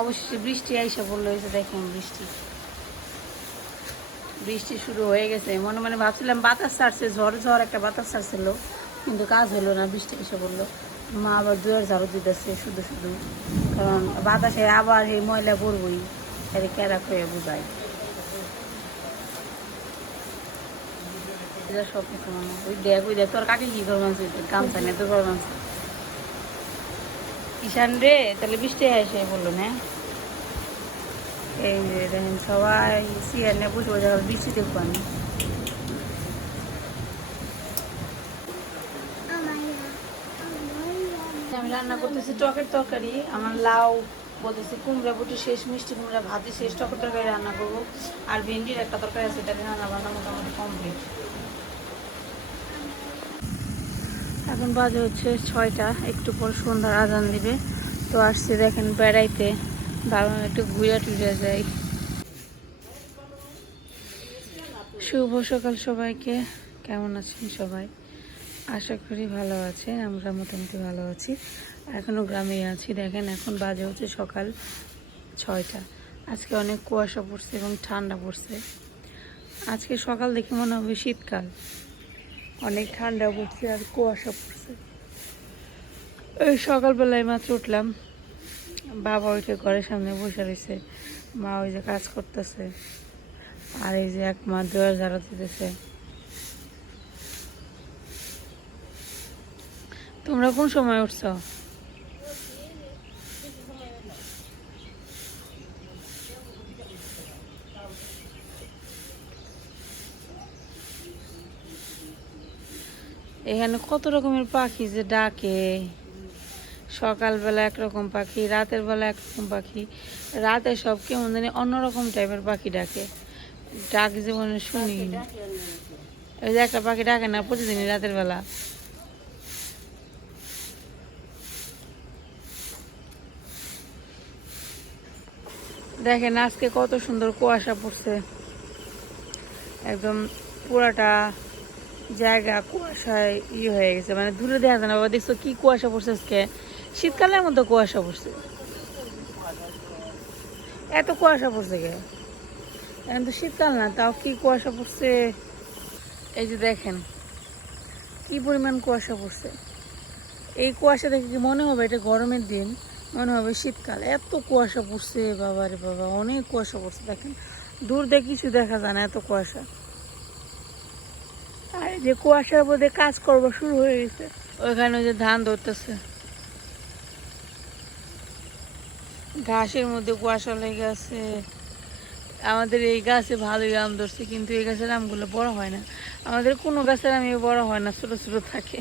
অবশ্যই বৃষ্টি আইসা পড়ল হয়েছে দেখুন বৃষ্টি। বৃষ্টি শুরু হয়ে গেছে। মনে মনে ভাবছিলাম, বাতাস ছাড়ছে, ঝড় ঝড় একটা বাতাস ছাড়ছিল, কিন্তু কাজ হলো না, বৃষ্টি এসে পড়ল। মা আবার দুয়ার ঝাড়ু দিতেছে শুধু শুধু। কারণ বাতাসে আবার এই ময়লা পড়বই এর ক্যারা করে বুঝায়? সব কিছু মানে ওই দেখ ওই দেখ, তোর কাকে কি করবান গামছা নেই তোর করবান ঈশান রে, তাহলে বৃষ্টি এসে বলল না এই যে দেখেন সবাই সিয়ার নিয়ে বসে বসে বৃষ্টি দেখব আমি। আমি রান্না করতেছি টকের তরকারি, আমার লাউ বলতেছি কুমড়া বুটি শেষ, মিষ্টি কুমড়া ভাজি শেষ, টকের তরকারি রান্না করব। আর ভেন্ডির একটা তরকারি আছে, এটা রান্না বান্না মোটামুটি কমপ্লিট এখন বাজে হচ্ছে ছয়টা, একটু পর সন্ধ্যার আজান দিবে। তো আসছে দেখেন বেড়াইতে ভাবলাম একটু ঘুরে টুরে যাই শুভ সকাল সবাইকে, কেমন আছেন সবাই? আশা করি ভালো আছেন, আমরা মোটামুটি ভালো আছি। এখনও গ্রামে আছি, দেখেন এখন বাজে হচ্ছে সকাল ছয়টা। আজকে অনেক কুয়াশা পড়ছে এবং ঠান্ডা পড়ছে। আজকে সকাল দেখে মনে হবে শীতকাল। অনেক ঠান্ডা পড়ছে আর কুয়াশা পড়ছে। ওই সকালবেলায় মাত্র উঠলাম। বাবা ওইটা ঘরের সামনে বসে রয়েছে। মা ওই যে কাজ করতেছে। আর এই যে এক মা দুয়ার ঝাড়া দিতেছে। তোমরা কোন সময় উঠছ? এখানে কত রকমের পাখি যে ডাকে। সকালবেলা একরকম পাখি, রাতের বেলা একরকম পাখি। রাতে সব কেমন জানি অন্যরকম টাইপের পাখি ডাকে। ডাক জীবনে শুনি। ওই যে একটা পাখি ডাকে না প্রতিদিনই রাতের বেলা। দেখেন আজকে কত সুন্দর কুয়াশা পড়ছে। একদম পুরাটা জায়গা কুয়াশায় ইয়ে হয়ে গেছে মানে দূরে দেখা যায় না। বাবা, দেখছ কি কুয়াশা পড়ছে আজকে? শীতকালের মতো কুয়াশা পড়ছে। এত কুয়াশা পড়ছে কে? এখন তো শীতকাল না, তাও কি কুয়াশা পড়ছে? এই যে দেখেন, কি পরিমাণ কুয়াশা পড়ছে। এই কুয়াশা দেখে কি মনে হবে এটা গরমের দিন? মনে হবে শীতকাল। এত কুয়াশা পড়ছে বাবা রে বাবা, অনেক কুয়াশা পড়ছে। দেখেন, দূর দিয়ে কিছু দেখা যায় না এত কুয়াশা। আর যে কুয়াশার মধ্যে কাজ করব শুরু হয়ে গেছে। ওইখানে যে ধান ধরতেছে। ঘাসের মধ্যে কুয়াশা লেগে আছে। আমাদের এই গাছে ভালোই আম ধরছে, কিন্তু এই গাছের আমগুলো বড় হয় না। আমাদের কোনো গাছের আমি বড় হয় না, ছোট ছোট থাকে।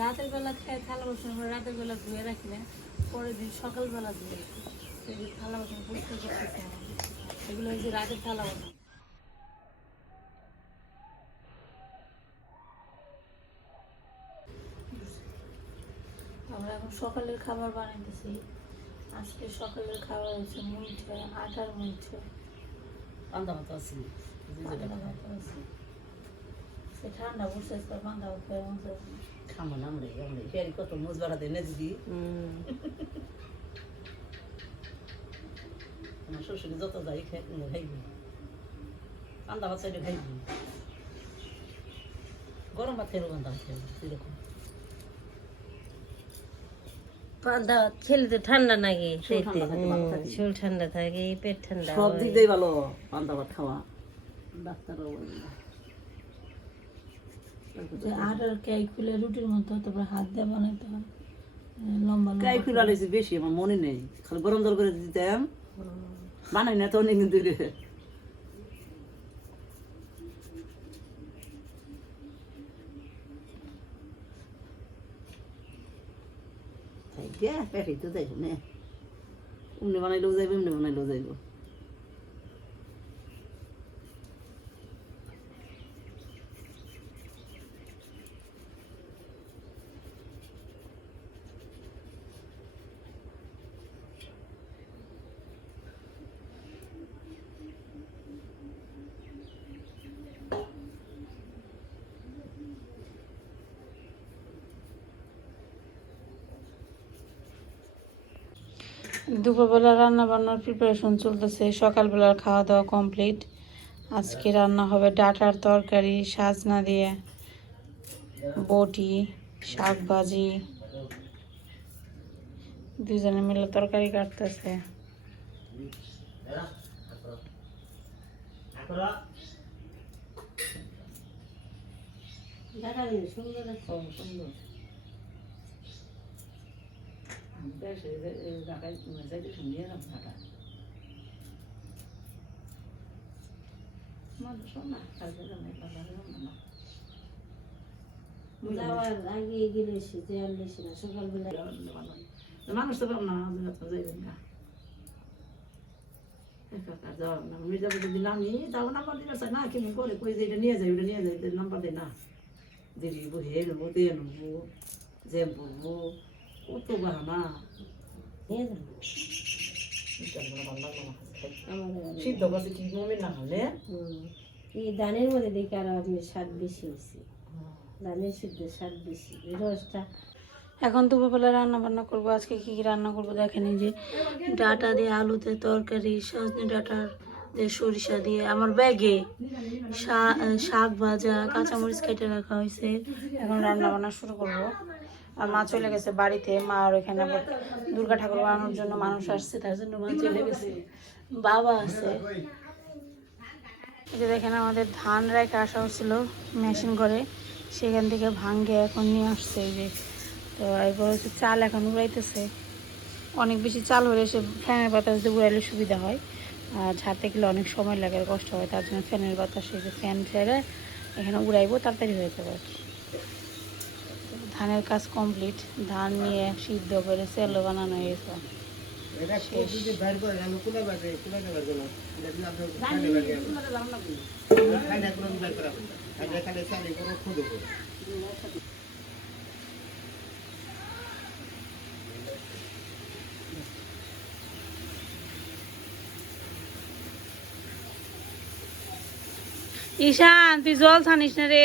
রাতের বেলা খাই থালা বাসন আমরা রাতের বেলা ধুয়ে রাখি না, পরের দিন সকালবেলা ধুয়ে রাখি। থালা বাসন পরিষ্কার করতেছে এগুলো হচ্ছে রাতের থালা বাসন। আমরা এখন সকালের খাবার বানাইতেছি। আজকে সকালের খাবার হচ্ছে মুইঠা আটার মুইঠা পান্তা ভাত আছে ঠান্ডা তো পান্তা ভাত খামো না আমরা আমরা ফেরি কত মোজ বাড়াতে এনে দিদি। আমার শ্বশুরে যত যাই খাই খাইব। ভাত চাইলে খাইব। গরম ভাত খাইলে পান্তা ভাত খাইব এরকম পান্তা ভাত খেলে তো ঠান্ডা লাগে শরীর ঠান্ডা থাকে, পেট ঠান্ডা সব দিক দিয়ে ভালো পান্তা ভাত খাওয়া। ডাক্তারও। যে আটার ক্যাই খুলে রুটির মতো তারপরে হাত দিয়ে বানাইতে হয়। লম্বা লম্বা খুলে বেশি? আমার মনে নেই। খালি গরম জল করে দিতাম। বানাই না তো অনেক দিন ধরে পেটে তো যাইব না এমনি বানাইলেও যাইব এমনি বানাইলেও যাইব দুপুরবেলা রান্না বান্নার প্রিপারেশন চলতেছে, সকালবেলার খাওয়া দাওয়া কমপ্লিট আজকে রান্না হবে ডাটার তরকারি, সাজনা দিয়ে বটি শাক ভাজি দুজনে মিলে তরকারি কাটতেছে। সুন্দর আছে। সুন্দর দেশে ঢাকায় যাইতে শুনিয়ে এলাম ঢাকা মানুষ তো না যাইবেন না। মির্জাপুরে দিলাম নি। যাব নাম্বার দিলে না কেমন করে কই যে এটা নিয়ে যাই ওটা নিয়ে যাই নাম্বার দেয় না। দিদি হে নেব দিয়ে নেব জ্যাম পড়ব কত বাহানা নিয়ে যাব সিদ্ধ করছে কি মনে না হলে এই ধানের মধ্যে দেখি আরও আপনি স্বাদ বেশি হয়েছে। ধানের সিদ্ধ স্বাদ বেশি। রসটা। এখন দুপুরবেলা রান্না বান্না করব আজকে কি কি রান্না করব দেখেন যে ডাটা দিয়ে আলুতে তরকারি সজনে ডাটার দিয়ে সরিষা দিয়ে আমার ব্যাগে শাক ভাজা কাঁচামরিচ কেটে রাখা হয়েছে। এখন রান্না বান্না শুরু করব। আর মা চলে গেছে বাড়িতে, মা আর ওখানে দুর্গা ঠাকুর বানানোর জন্য মানুষ আসছে, তার জন্য মা চলে গেছে। বাবা আছে। এই যে দেখেন আমাদের ধান রেখে আসা হচ্ছিল মেশিন করে। সেখান থেকে ভাঙ্গে এখন নিয়ে আসছে এই যে। তো এরপর হচ্ছে চাল এখন উড়াইতেছে। অনেক বেশি চাল হলে সে ফ্যানের বাতাস দিয়ে উড়াইলে সুবিধা হয়। আর ঝাড়তে গেলে অনেক সময় লাগে কষ্ট হয়, তার জন্য ফ্যানের বাতাস যে ফ্যান ছেড়ে এখানে উড়াইবো, তাড়াতাড়ি হয়ে যাবে আর কি। ধানের কাজ কমপ্লিট। ধান নিয়ে সিদ্ধ করে সেলো বানানো হয়েছে। ঈশান তুই জল ছানিস না রে।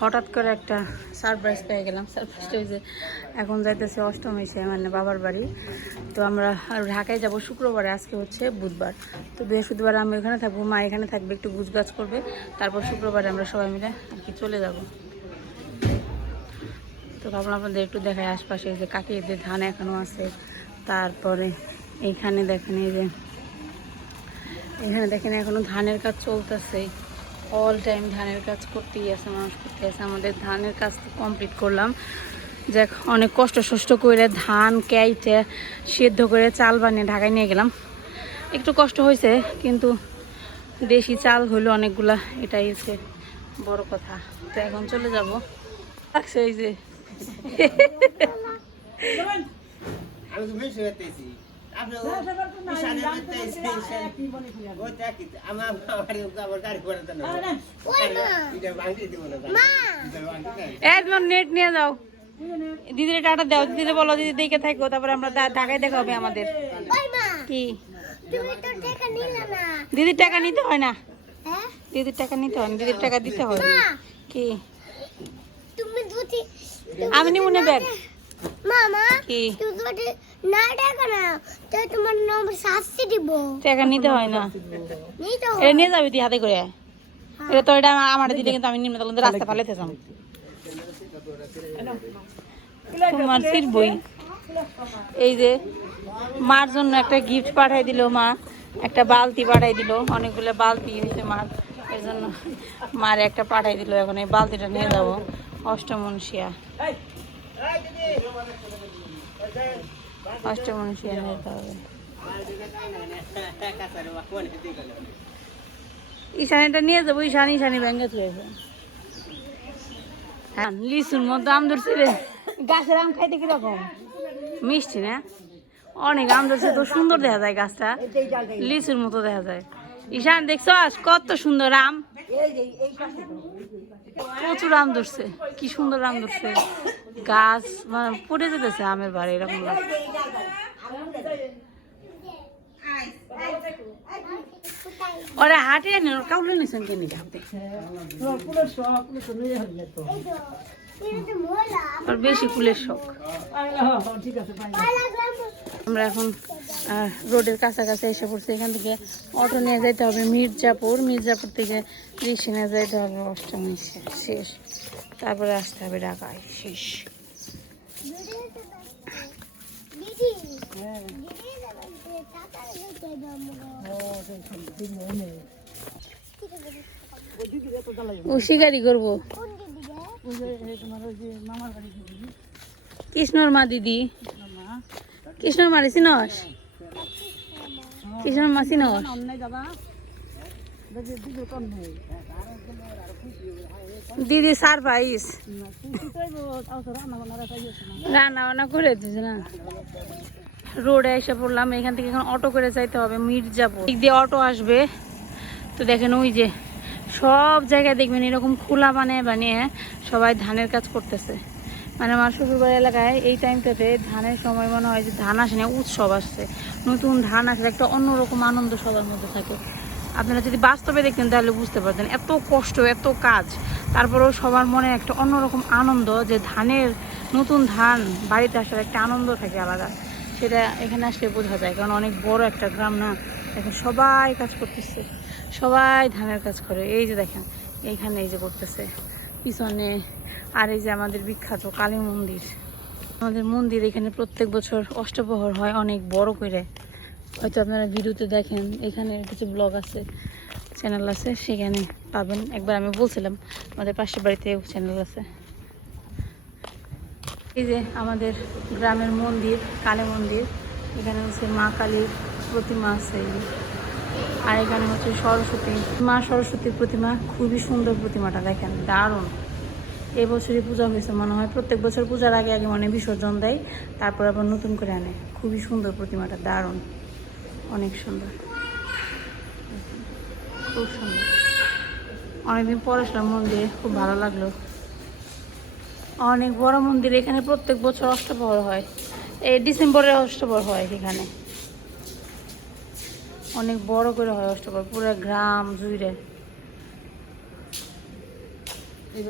হঠাৎ করে একটা সারপ্রাইজ পেয়ে গেলাম। সারপ্রাইজটা হয়েছে এখন যাইতেছে অষ্টম এসে মানে বাবার বাড়ি। তো আমরা আর ঢাকায় যাব শুক্রবারে, আজকে হচ্ছে বুধবার। তো বৃহস্পতিবার আমি এখানে থাকব, মা এখানে থাকবে, একটু গুছগাছ করবে। তারপর শুক্রবারে আমরা সবাই মিলে আর কি চলে যাব। তো ভাবলাম আপনাদের একটু দেখায় আশপাশে যে কাকিদের ধান এখনও আছে। তারপরে এইখানে দেখেন এই যে, এখানে দেখেন এখনও ধানের কাজ চলতেছে। অল টাইম ধানের কাজ করতেই আছে, মানুষ করতে আছে। আমাদের ধানের কাজ কমপ্লিট করলাম। যাক, অনেক কষ্ট সষ্ট করে ধান কেটে সেদ্ধ করে চাল বানিয়ে ঢাকায় নিয়ে গেলাম। একটু কষ্ট হয়েছে, কিন্তু দেশি চাল হইল অনেকগুলা, এটাই হচ্ছে বড় কথা। তো এখন চলে যাব। লাগছে এই যে। তোমার নেট নিয়ে যাও। দিদির টাটা দাও দিদি বলো দিদি দেখে থাকো তারপরে আমরা ঢাকায় দেখা হবে আমাদের। কি? দিদির টাকা নিতে হয় না? দিদির টাকা নিতে হয় না দিদির টাকা দিতে হয়। কি? আমি নিব না ব্যাগ। মামা কি? তুমি দুটি না টাকা না। তো তোমার নম্বর শাস্তি দিব। টাকা নিতে হয় না। নেই তো এটা নিয়ে যাবি তুই হাতে করে। এটা তো এটা আমার- দিলে কিন্তু আমি নিম্ন তখন রাস্তা যাম। তোমার সিট বই। এই যে মার জন্য একটা গিফট পাঠাই দিল মা। একটা বালতি পাঠাই দিল। অনেকগুলো বালতি হয়েছে মার। এই জন্য মার একটা পাঠাই দিল। এখন এই বালতিটা নিয়ে যাব। অষ্টমনসিয়া। অষ্টমনসিয়া নিয়ে যেতে হবে। ঈশানীটা নিয়ে যাব ঈশানি ঈশানি ব্যাঙ্গে চলে হ্যাঁ লিচুর মতো আম ধরছে রে। গাছের আম খাইতে কীরকম? মিষ্টি না? অনেক আম ধরছে তো সুন্দর দেখা যায় গাছটা। লিচুর মতো দেখা যায়। ঈশান দেখছ কত সুন্দর আম? প্রচুর আম ধরছে কি সুন্দর আম ধরছে। গাছ মানে পড়ে যেতেছে আমের বাড়ি, এরকম ওরা হাটে আনি ওর কাউলে নিছেন কেন? হাতে ওর বেশি ফুলের শখ। আমরা এখন রোডের কাছাকাছি এসে পড়ছি। এখান থেকে অটো নিয়ে যেতে হবে মির্জাপুর। মির্জাপুর থেকে রিক্সা নিয়ে যেতে হবে অষ্টমী শেষ। তারপরে আসতে হবে ঢাকায়। শেষ। ও, শিকারি করব। কৃষ্ণর মা দিদি। কৃষ্ণর মা। চিনস কৃষ্ণর মা চিনস দাদা। তাও তো রান্না বান্না করে দিছে না। রোডে এসে পড়লাম এখান থেকে এখন অটো করে যাইতে হবে মির্জাপুর। দিক দিয়ে অটো আসবে। তো দেখেন ওই যে সব জায়গায় দেখবেন এরকম খোলা বানিয়ে বানিয়ে সবাই ধানের কাজ করতেছে। মানে আমার শ্বশুরবাড়ি এলাকায় এই টাইমটাতে ধানের সময় মনে হয় যে ধান আসে না, উৎসব আসছে। নতুন ধান আসলে একটা অন্যরকম আনন্দ সবার মধ্যে থাকে। আপনারা যদি বাস্তবে দেখতেন তাহলে বুঝতে পারতেন এত কষ্ট, এত কাজ। তারপরেও সবার মনে একটা অন্যরকম আনন্দ যে ধানের, নতুন ধান বাড়িতে আসার একটা আনন্দ থাকে আলাদা। সেটা এখানে আসলে বোঝা যায়, কারণ অনেক বড় একটা গ্রাম না দেখেন সবাই কাজ করতেছে। সবাই ধানের কাজ করে। এই যে দেখেন, এইখানে এই যে করতেছে। পিছনে আর এই যে আমাদের বিখ্যাত কালী মন্দির। আমাদের মন্দির এখানে প্রত্যেক বছর অষ্টপ্রহর হয়, অনেক বড় করে। হয়তো আপনারা ভিডিওতে দেখেন, এখানে কিছু ব্লগ আছে চ্যানেল আছে, সেখানে পাবেন। একবার আমি বলছিলাম, আমাদের পাশের বাড়িতে চ্যানেল আছে। এই যে আমাদের গ্রামের মন্দির, কালী মন্দির, এখানে হচ্ছে মা কালীর প্রতিমা আছে। আর এখানে হচ্ছে সরস্বতী। মা সরস্বতীর প্রতিমা, খুবই সুন্দর প্রতিমাটা দেখেন, দারুণ। এবছরই পূজা হয়েছে মনে হয়, প্রত্যেক বছর পূজার আগে আগে মানে বিসর্জন দেয়, তারপর আবার নতুন করে আনে। খুবই সুন্দর প্রতিমাটা, দারুণ। অনেক সুন্দর। খুব সুন্দর। অনেকদিন পর আসলাম মন্দিরে, খুব ভালো লাগল। অনেক বড় মন্দির, এখানে প্রত্যেক বছর অষ্টপ্রহর হয়। এই ডিসেম্বরে অষ্টপ্রহর হয় এখানে। অনেক বড় করে হয় অষ্টপ্রহর পুরো গ্রাম জুড়ে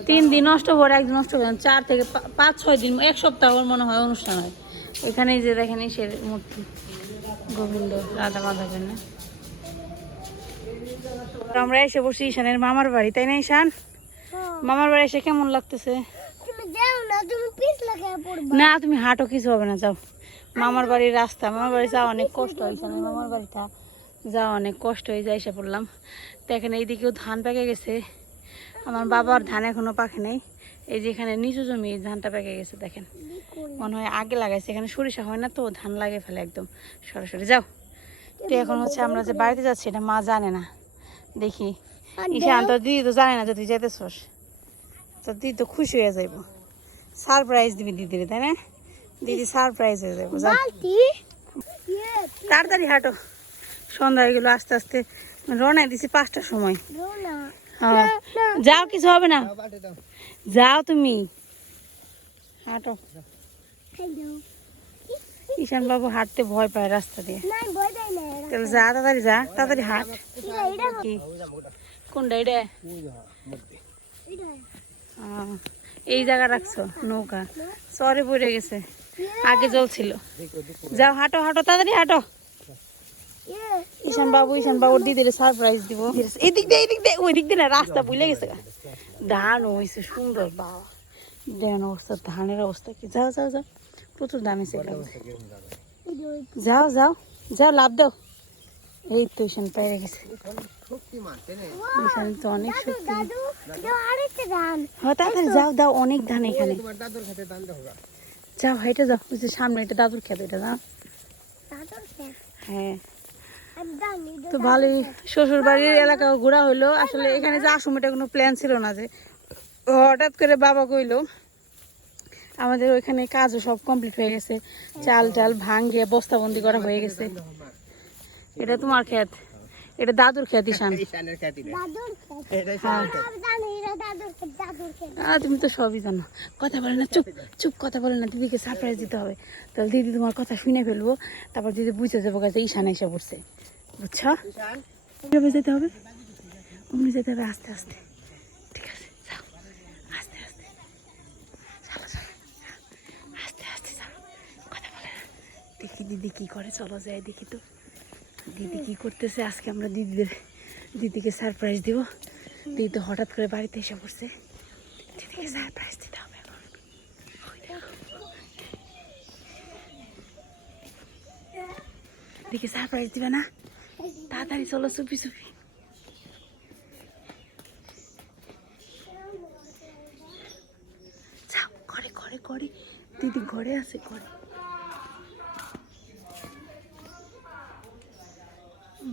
তিন দিন অষ্টপ্রহর একদিন অষ্টপ্রহর চার থেকে পাঁচ ছয় দিন এক সপ্তাহ ওর মনে হয় অনুষ্ঠান হয়। এখানে যে দেখেন সে মূর্তি গোবিন্দ রাধা মাধবের না। আমরা এসে বসি ঈশানের মামার বাড়ি তাই না ঈশান? মামার বাড়ি এসে কেমন লাগতেছে? না তুমি হাঁটো কিছু হবে না যাও। মামার বাড়ির রাস্তা মামার বাড়ি যাওয়া অনেক কষ্ট হয়েছে মামার বাড়িটা। যাওয়া অনেক কষ্ট হয়ে যায় এসে পড়লাম। তো এখানে এইদিকেও ধান পেকে গেছে। আমার বাবার ধান এখনও পাকে নেই। এই যে এখানে নিচু জমি ধানটা পেকে গেছে দেখেন। মনে হয় আগে লাগাইছে এখানে সরিষা হয় না তো ধান লাগিয়ে ফেলে একদম। সরাসরি যাও। তো এখন হচ্ছে আমরা যে বাড়িতে যাচ্ছি এটা মা জানে না। দেখি। ঈশান তো দিদি তো জানে না যে তুই যেতেছস তো দিদি তো খুশি হয়ে যাইব। সারপ্রাইজ দিবি দিদির তাই না? দিদি সারপ্রাইজ হয়ে যাব তাড়াতাড়ি হাঁটো। সন্ধ্যা হয়ে গেলো আস্তে আস্তে রওনায় দিছি পাঁচটার সময়। হ্যাঁ। যাও কিছু হবে না। যাও তুমি। হাঁটো। ঈশান বাবু হাঁটতে ভয় পায় রাস্তা দিয়ে। তাহলে যা তাড়াতাড়ি যা তাড়াতাড়ি হাঁট। কি? কোনটা এটা? এটা? এই জায়গা রাখছো নৌকা। সরে পড়ে গেছে। আগে জল ছিল যাও হাঁটো হাঁটো তাড়াতাড়ি হাঁটো। ঈশান বাবু ঈশান বাবুর দিদির সারপ্রাইজ দিব। এদিক দিয়ে এদিক দিয়ে ওই দিক দিয়ে না রাস্তা ভুলে গেছে ধান হয়েছে সুন্দর বাবা। দেন অবস্থা ধানের অবস্থা কি। যাও যাও যাও। প্রচুর দাম এসে যাও যাও যাও লাভ দাও। এই তো ঈশান পেয়ে গেছে। ঈশান তো অনেক শক্তি। হ্যাঁ তাড়াতাড়ি যাও দাও অনেক ধান এখানে। যাও হেঁটে যাও। ওই যে সামনে এটা দাদুর খেতে এটা যাও। হ্যাঁ। তো ভালোই শ্বশুর বাড়ির এলাকা ঘোরা হইল। আসলে এখানে যে আসুম এটা কোনো প্ল্যান ছিল না যে, হঠাৎ করে বাবা কইলো, আমাদের ওইখানে কাজও সব কমপ্লিট হয়ে গেছে। চাল টাল ভাঙ্গে বস্তাবন্দি করা হয়ে গেছে। এটা তোমার ক্ষেত এটা দাদুর খ্যাতি আহ, তুমি তো সবই জানো। কথা বলে না চুপ চুপ কথা বলে না। দিদিকে সারপ্রাইজ দিতে হবে। তাহলে দিদি তোমার কথা শুনে ফেলব। তারপর দিদি বুঝতে যাব কাছে ঈশান এসে পড়ছে। বুঝছ? কীভাবে যেতে হবে? অমনি যেতে হবে আস্তে আস্তে। ঠিক আছে যাও। আস্তে আস্তে। চলো চলো। আস্তে আস্তে যাও। কথা বলে না। দেখি দিদি কি করে চলো যায় দেখি তো। দিদি কি করতেছে? আজকে আমরা দিদিদের, দিদিকে সারপ্রাইজ দিব। দিদি তো হঠাৎ করে বাড়িতে এসে পড়ছে। দিদিকে সারপ্রাইজ দিতে হবে। দিদিকে সারপ্রাইজ দিবে না? তাড়াতাড়ি চলো, চুপি চুপি। যাও দিদি ঘরে আছে, ঘরে।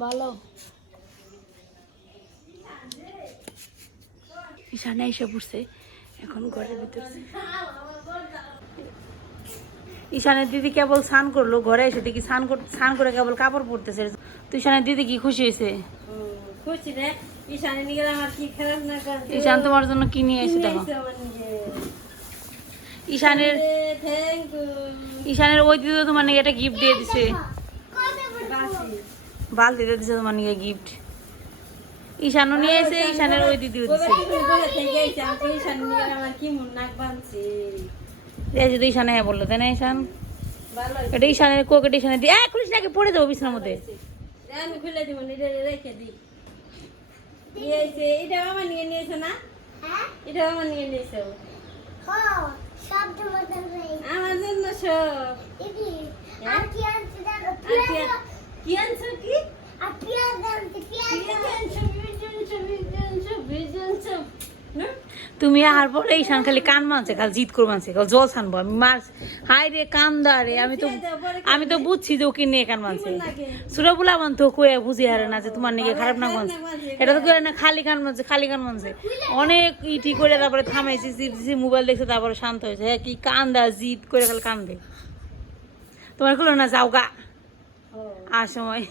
বলো। ঈশানে এসে পড়ছে এখন ঘরের ভিতরে। ঈশানের দিদি কেবল স্নান করল ঘরে এসে দেখি স্নান স্নান করে কেবল কাপড় পরতেছে। তো ঈশানের দিদি কি খুশি হয়েছে? খুশি রে। ঈশানে তোমার জন্য কি নিয়ে এসে দেখো ঈশানের ঈশানের ওই দিদি তোমার নাকি একটা গিফট দিয়ে দিছে। বালতি দিয়ে দিছে তোমার নিয়ে গিফট ঈশানও নিয়ে এসে ঈশানের ওই দিদিও দিছে। আমার কি মন নাক বানছে এই যে তো ঈশানে হ্যাঁ বলল তাই না ঈশান? এটা ঈশানের কোকেট ঈশানে দিয়ে এক খুলিস নাকি পড়ে যাব বিছানার মধ্যে। আমি খুলে দিব এটা রেখে দিই এটা আমার নিয়ে নিয়েছে না হ্যাঁ। এটা আমার নিয়ে নিয়েছে আমার জন্য সব ইদি আর কি আনছো? কি? তুমি আর পরে ঈশান খালি কান মানছে কাল জিত করে মানছে কাল জল ছানবো আমি। মার হাই রে কান্দা রে আমি তো আমি তো বুঝছি যে ওকে নিয়ে কান মানছে? সুরা বুলা মান তো কয়ে বুঝি হারে না যে তোমার নাকি খারাপ না মানছে। এটা তো করে না খালি কান মানছে খালি কান মানছে। অনেক ইটি করে তারপরে থামাইছি দিছি মোবাইল দেখছে তারপরে শান্ত হয়েছে। হ্যাঁ কি কান্দা জিত করে খালি কান্দে। তোমার খুলো না যাও গা। আর সময়